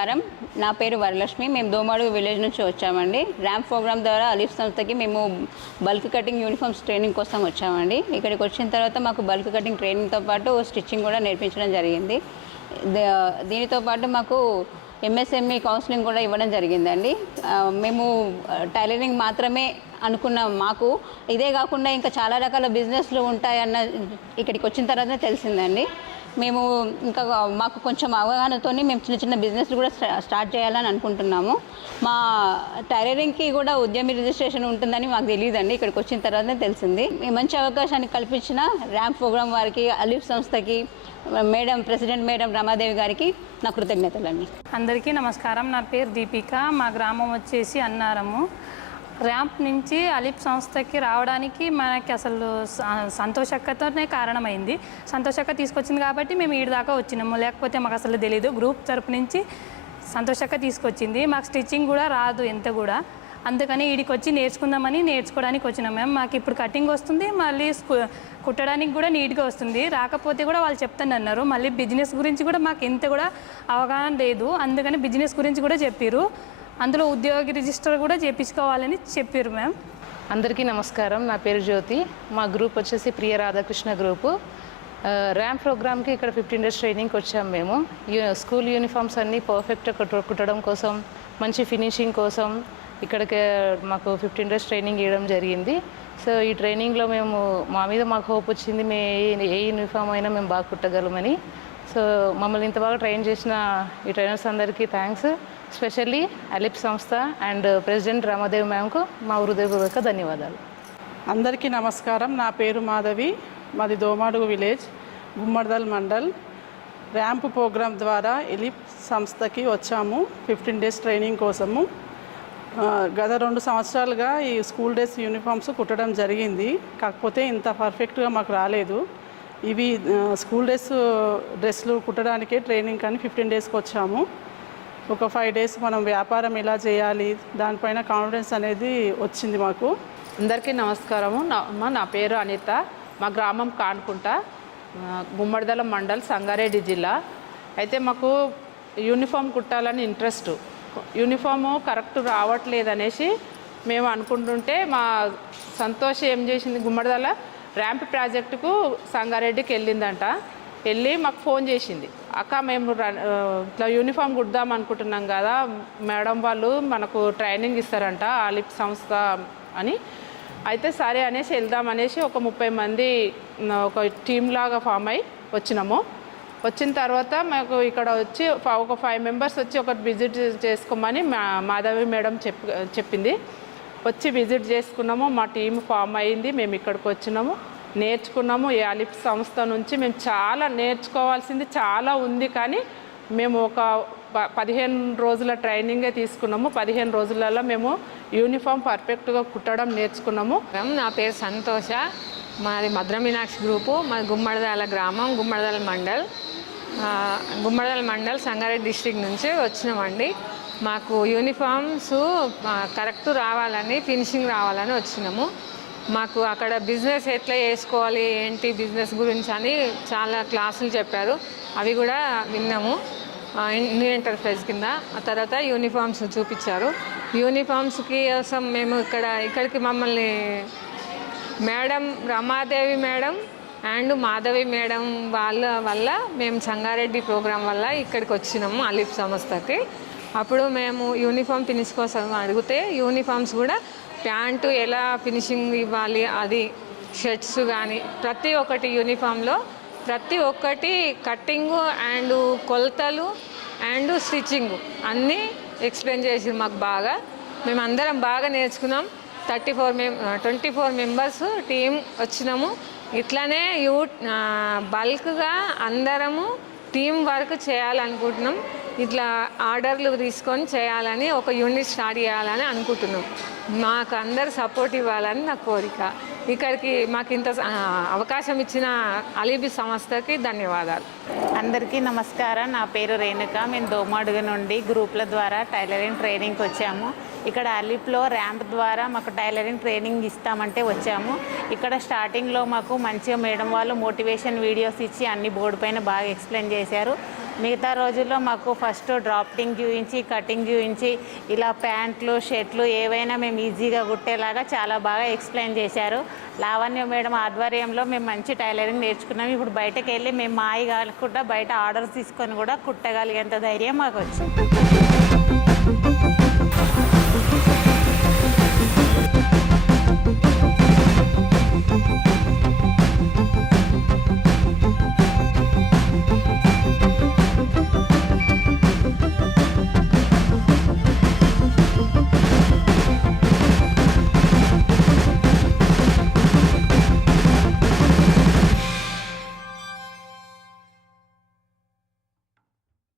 నమస్కారం. నా పేరు వరలక్ష్మి. మేము దోమాడుగు విలేజ్ నుంచి వచ్చామండి. ర్యాంప్ ప్రోగ్రామ్ ద్వారా అలీఫ్ సంస్థకి మేము బల్క్ కటింగ్ యూనిఫామ్స్ ట్రైనింగ్ కోసం వచ్చామండి. ఇక్కడికి వచ్చిన తర్వాత మాకు బల్క్ కటింగ్ ట్రైనింగ్తో పాటు స్టిచ్చింగ్ కూడా నేర్పించడం జరిగింది. ద- దీనితో పాటు మాకు ఎంఎస్ఎంఈ కౌన్సిలింగ్ కూడా ఇవ్వడం జరిగిందండి. మేము టైలరింగ్ మాత్రమే అనుకున్న. మాకు ఇదే కాకుండా ఇంకా చాలా రకాల బిజినెస్లు ఉంటాయన్న ఇక్కడికి వచ్చిన తర్వాత తెలిసిందండి. మేము ఇంకా మాకు కొంచెం అవగాహనతోనే మేము చిన్న చిన్న బిజినెస్లు కూడా స్టార్ట్ చేయాలని అనుకుంటున్నాము. మా టైలరింగ్కి కూడా ఉద్యమి రిజిస్ట్రేషన్ ఉంటుందని మాకు తెలియదండి. ఇక్కడికి వచ్చిన తర్వాతనే తెలిసింది. మంచి అవకాశాన్ని కల్పించిన ర్యాంప్ ప్రోగ్రామ్ వారికి అలీఫ్ సంస్థకి మేడం ప్రెసిడెంట్ మేడం రమాదేవి గారికి నా కృతజ్ఞతలండి. అందరికీ నమస్కారం. నా పేరు దీపిక. మా గ్రామం వచ్చేసి అన్నారము. ర్యాంప్ నుంచి అలిప్ సంస్థకి రావడానికి మనకి అసలు స- సంతోషక్కతోనే కారణమైంది. సంతోషక్క తీసుకొచ్చింది కాబట్టి మేము ఈడి దాకా వచ్చినాము. లేకపోతే మాకు అసలు తెలియదు గ్రూప్ తరపు నుంచి సంతోషక్క తీసుకొచ్చింది. మాకు స్టిచ్చింగ్ కూడా రాదు ఎంత కూడా. అందుకని ఈడికి వచ్చి నేర్చుకుందామని నేర్చుకోవడానికి వచ్చినాం మేము మాకు ఇప్పుడు కటింగ్ వస్తుంది. మళ్ళీ కుట్టడానికి కూడా నీట్గా వస్తుంది. రాకపోతే కూడా వాళ్ళు చెప్తాను అన్నారు. మళ్ళీ బిజినెస్ గురించి కూడా మాకు ఎంత కూడా అవగాహన లేదు. అందుకని బిజినెస్ గురించి కూడా చెప్పారు అందులో ఉద్యోగి రిజిస్టర్ కూడా చేపించుకోవాలని చెప్పారు మ్యామ్. అందరికీ నమస్కారం. నా పేరు జ్యోతి. మా గ్రూప్ వచ్చేసి ప్రియ రాధాకృష్ణ గ్రూపు. ర్యాంప్ ప్రోగ్రామ్కి ఇక్కడ ఫిఫ్టీన్ డేస్ ట్రైనింగ్కి వచ్చాం మేము. స్కూల్ యూనిఫామ్స్ అన్నీ పర్ఫెక్ట్గా కుట్టడం కోసం మంచి ఫినిషింగ్ కోసం ఇక్కడికి మాకు ఫిఫ్టీన్ డేస్ ట్రైనింగ్ ఇవ్వడం జరిగింది. సో ఈ ట్రైనింగ్లో మేము మా మీద మాకు హోప్ వచ్చింది మే ఏ- ఏ యూనిఫామ్ అయినా మేము బాగా కుట్టగలమని. సో మమ్మల్ని ఇంత బాగా ట్రైన్ చేసిన ఈ ట్రైనర్స్ అందరికీ థ్యాంక్స్. స్పెషల్లీ అలిప్ సంస్థ అండ్ ప్రెసిడెంట్ రామదేవ్ మ్యామ్కు మా హృదయపూర్వక ధన్యవాదాలు. అందరికీ నమస్కారం. నా పేరు మాధవి. మాది Domadugu village Gummadidala mandal. Ramp program ద్వారా ఎలిప్ సంస్థకి వచ్చాము. ఫిఫ్టీన్ డేస్ ట్రైనింగ్ కోసము. గత రెండు సంవత్సరాలుగా ఈ స్కూల్ డ్రెస్ యూనిఫామ్స్ కుట్టడం జరిగింది. కాకపోతే ఇంత పర్ఫెక్ట్గా మాకు రాలేదు. ఇవి స్కూల్ డ్రెస్ డ్రెస్లు కుట్టడానికే ట్రైనింగ్ కానీ ఫిఫ్టీన్ డేస్కి వచ్చాము. ఒక ఫైవ్ డేస్ మనం వ్యాపారం ఎలా చేయాలి? దానిపైన కాన్ఫిడెన్స్ అనేది వచ్చింది మాకు. అందరికీ నమస్కారము. నా అమ్మ నా పేరు అనిత. మా గ్రామం కానుకుంట గుమ్మడిదల మండల్ సంగారెడ్డి జిల్లా. అయితే మాకు యూనిఫామ్ కుట్టాలని ఇంట్రెస్ట్ యూనిఫాము కరెక్ట్ రావట్లేదు అనేసి మేము అనుకుంటుంటే మా సంతోష్ ఏం చేసింది? గుమ్మడిదల ర్యాంప్ ప్రాజెక్టుకు సంగారెడ్డికి వెళ్ళిందంట. వెళ్ళి మాకు ఫోన్ చేసింది. అక్క మేము రన్- ఇట్లా యూనిఫామ్ కుడదాం అనుకుంటున్నాం కదా మేడం వాళ్ళు మనకు ట్రైనింగ్ ఇస్తారంట ఆలిప్ సంస్థ అని. అయితే సరే అనేసి వెళ్దాం అనేసి ఒక ముప్పై మంది ఒక టీం లాగా ఫామ్ అయి వచ్చినాము. వచ్చిన తర్వాత మాకు ఇక్కడ వచ్చి ఒక ఫైవ్ మెంబర్స్ వచ్చి ఒకటి విజిట్ చేసుకోమని మా మాధవి మేడం చెప్ చెప్పింది. వచ్చి విజిట్ చేసుకున్నాము మా టీం ఫామ్ అయింది మేము ఇక్కడికి వచ్చినాము. నేర్చుకున్నాము. ఈ అలిప్ సంస్థ నుంచి మేము చాలా నేర్చుకోవాల్సింది చాలా ఉంది కానీ మేము ఒక ప- పదిహేను రోజుల ట్రైనింగే తీసుకున్నాము. పదిహేను రోజులలో మేము యూనిఫామ్ పర్ఫెక్ట్గా కుట్టడం నేర్చుకున్నాము. నా పేరు సంతోష. మాది మధుర మీనాక్షి గ్రూపు. మాది గుమ్మడిదాల గ్రామం గుమ్మడిదాల మండల్. గుమ్మడిదాల మండల్ సంగారెడ్డి డిస్టిక్ నుంచి వచ్చినామండి. మాకు యూనిఫామ్స్ కరెక్ట్ రావాలని ఫినిషింగ్ రావాలని వచ్చినాము. మాకు అక్కడ బిజినెస్ ఎట్లా చేసుకోవాలి ఏంటి బిజినెస్ గురించి అని చాలా క్లాసులు చెప్పారు. అవి కూడా విన్నాము. న్యూ ఎంటర్ప్రైజ్ కింద. ఆ తర్వాత యూనిఫామ్స్ చూపించారు. యూనిఫామ్స్కి కోసం మేము ఇక్కడ ఇక్కడికి మమ్మల్ని madam Ramadevi madam and Madhavi madam వాళ్ళ వల్ల మేము సంగారెడ్డి ప్రోగ్రాం వల్ల ఇక్కడికి వచ్చినాము అలిఫ్ సంస్థకి. అప్పుడు మేము యూనిఫామ్ ఫినిష్ కోసం అడిగితే యూనిఫామ్స్ కూడా ప్యాంటు ఎలా ఫినిషింగ్ ఇవ్వాలి అది షర్ట్స్ కానీ ప్రతి ఒక్కటి యూనిఫామ్లో ప్రతి ఒక్కటి కట్టింగు అండ్ కొలతలు అండ్ స్టిచ్చింగ్ అన్నీ ఎక్స్ప్లెయిన్ చేసింది మాకు బాగా. మేము అందరం బాగా నేర్చుకున్నాం. థర్టీ ఫోర్ మెం ట్వంటీ ఫోర్ మెంబర్స్ టీం వచ్చినాము. ఇట్లానే యూ బల్క్గా అందరము టీం వర్క్ చేయాలనుకుంటున్నాం. ఇట్లా ఆర్డర్లు తీసుకొని చేయాలని ఒక యూనిట్ స్టార్ట్ చేయాలని అనుకుంటున్నాం. మాకు అందరు సపోర్ట్ ఇవ్వాలని నా కోరిక. ఇక్కడికి మాకు ఇంత అవకాశం ఇచ్చిన అలీబీ సంస్థకి ధన్యవాదాలు. అందరికీ నమస్కారం. నా పేరు రేణుక. మేము దోమాడుగ నుండి గ్రూప్ల ద్వారా టైలరింగ్ ట్రైనింగ్కి వచ్చాము. ఇక్కడ అలిప్లో ర్యాంప్ ద్వారా మాకు టైలరింగ్ ట్రైనింగ్ ఇస్తామంటే వచ్చాము. ఇక్కడ స్టార్టింగ్లో మాకు మంచిగా మేడం వాళ్ళు మోటివేషన్ వీడియోస్ ఇచ్చి అన్ని బోర్డు పైన బాగా ఎక్స్ప్లెయిన్ చేశారు. మిగతా రోజుల్లో మాకు ఫస్ట్ డ్రాఫ్టింగ్ చూపించి కటింగ్ చూపించి ఇలా ప్యాంట్లు షర్ట్లు ఏవైనా మేము ఈజీగా కుట్టేలాగా చాలా బాగా ఎక్స్ప్లెయిన్ చేశారు. లావణ్య మేడం ఆధ్వర్యంలో మేము మంచి టైలరింగ్ నేర్చుకున్నాం. ఇప్పుడు బయటకు వెళ్ళి మేము మాయి కాకుండా బయట ఆర్డర్స్ తీసుకొని కూడా కుట్టగలిగేంత ధైర్యం మాకు వచ్చింది.